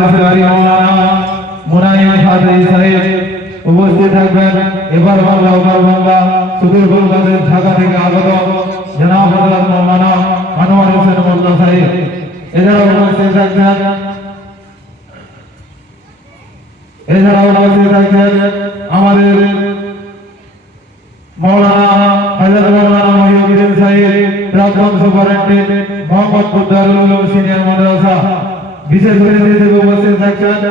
হাফেজ কারি মাওলানা মুনাইম ফাতেহি সাহেব উপস্থিত থাকবেন। এবার বাংলা সুদূর কলকাতা ঢাকা থেকে আগত জনাব হযরত মাওলানা আনোয়ার হোসেন মোল্লা সাহেব এছাড়াও উপস্থিত থাকবেন আমাদের মাওলানা হযরত মাওলানা মহিউদ্দিন সাহেব প্রাক্তন সুপারিনটেন্ডেন্ট মোহাম্মদপুর দারুল উলুম সিনিয়র মাদ্রাসা। বিশেষ অতিথি হিসেবে উপস্থিত থাকছেন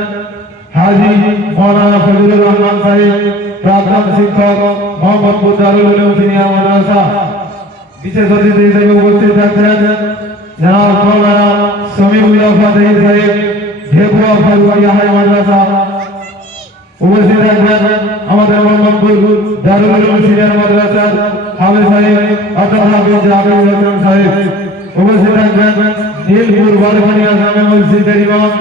হাজী মাওলানা ফজলুর রহমান সাহেব প্রাক্তন শিক্ষক মোহাম্মদপুর দারুল উলুম সিনিয়র মাদ্রাসা। বিশেষ অতিথি হিসেবে উপস্থিত থাকছেন জনাব মাওলানা সমীউল্লাহ ফাতেহি সাহেব ঢেকুয়া ফারুকিয়া হাই মাদ্রাসা। উপস্থিত থাকবেন আমাদের মোহাম্মদপুর দারুল উলুম সিনিয়র মাদ্রাসার হাফেজ সাহেব আব্দুল হাফিজ জাকির হোসেন সাহেব। উপস্থিত থাকবেন নীলপুর বারবানিয়া জামে মসজিদের ইমাম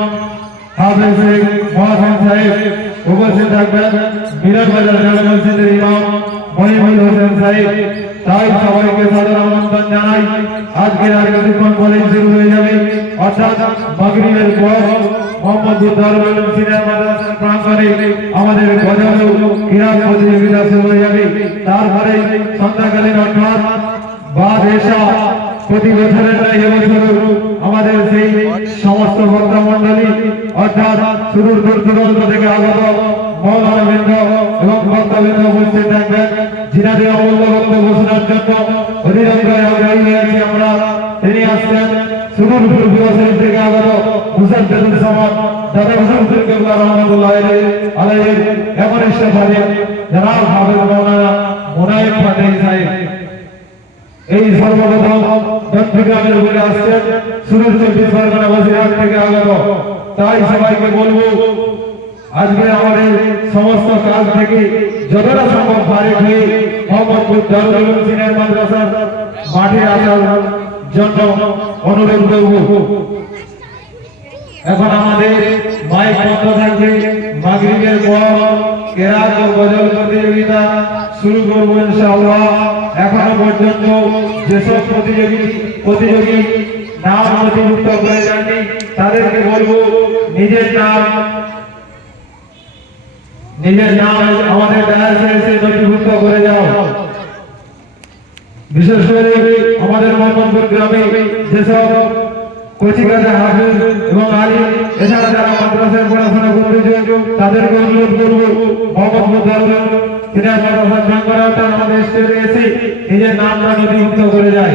হাফেজ শেখ মহসিন সাহেব। উপস্থিত থাকবেন মিরাজ বাজার জামে মসজিদের ইমাম মহিবুল হোসেন সাহেব। তাই সবাইকে সাদর আমন্ত্রণ জানাই। আজকে আর কিছুক্ষণ পরেই শুরু হয়ে যাবে, অর্থাৎ মাগরিবের পর মোহাম্মদপুর দারুল উলুম সিনিয়র মাদ্রাসার প্রাঙ্গণে আমাদের গজল ও কিরাত প্রতিযোগিতা শুরু হয়ে যাবে। তারপরে সন্ধ্যাকালীন অর্থাৎ বাদ এশা প্রতি বছরের ন্যায় এবছর আমাদের সেই সমস্ত বক্তা মন্ডলী অর্থাৎ সুদূর দূরান্ত থেকে আগত মৌলানাবৃন্দ এবং বক্তাবৃন্দ উপস্থিত থাকবেন। যিনাদের অমূল্য বক্তব্য শোনার জন্য অধীরঙ্গায় আগ্রহী হয়েছি আমরা। তিনি আসছেন সুদূর পূর্বাঞ্চল থেকে আগত মুসাদ্দেদুল সামাদ দাদা হুজুর কেবলা রহমাতুল্লাহ আলাইহি এমন ইশতেহারে জনাব হাফেজ মাওলানা মুনাইম ফাতেহি সাহেব এই সর্বপ্রথম চট্টগ্রামের উপরে আসছেন সুদূর 24 পরগনা বসিরহাট থেকে আগত। তাই সবাইকে বলবো আজকে আমাদের সমস্ত কাজ থেকে যতটা সম্ভব ফারিগ হয়ে মোহাম্মদপুর দারুল উলুম সিনিয়র মাদ্রাসার মাঠে আসার জন্য অনুরোধ করব। এখন আমাদের মাইক বন্ধ থাকবে। মাগরিবের পর কিরাত ও গজল প্রতিযোগিতা শুরু করব ইনশাআল্লাহ। এখনো পর্যন্ত যেসব প্রতিযোগী নাম নথিভুক্ত করে যাননি তাদেরকে বলবো নিজের নাম আমাদের ডায়াসে এসে নথিভুক্ত করে যাও। বিশেষ করে আমাদের মোহাম্মদপুর গ্রামে যেসব কচিকাঁচা হাফেজ এবং আলিম এছাড়া যারা মাদ্রাসায় পড়াশোনা করতে চান তাদেরকে অনুরোধ করব মোহাম্মদপুর দারুল উলুম সিনিয়র মাদ্রাসার প্রাঙ্গণে আমাদের স্টেজে এসে নিজের নামটা নথিভুক্ত করে যায়।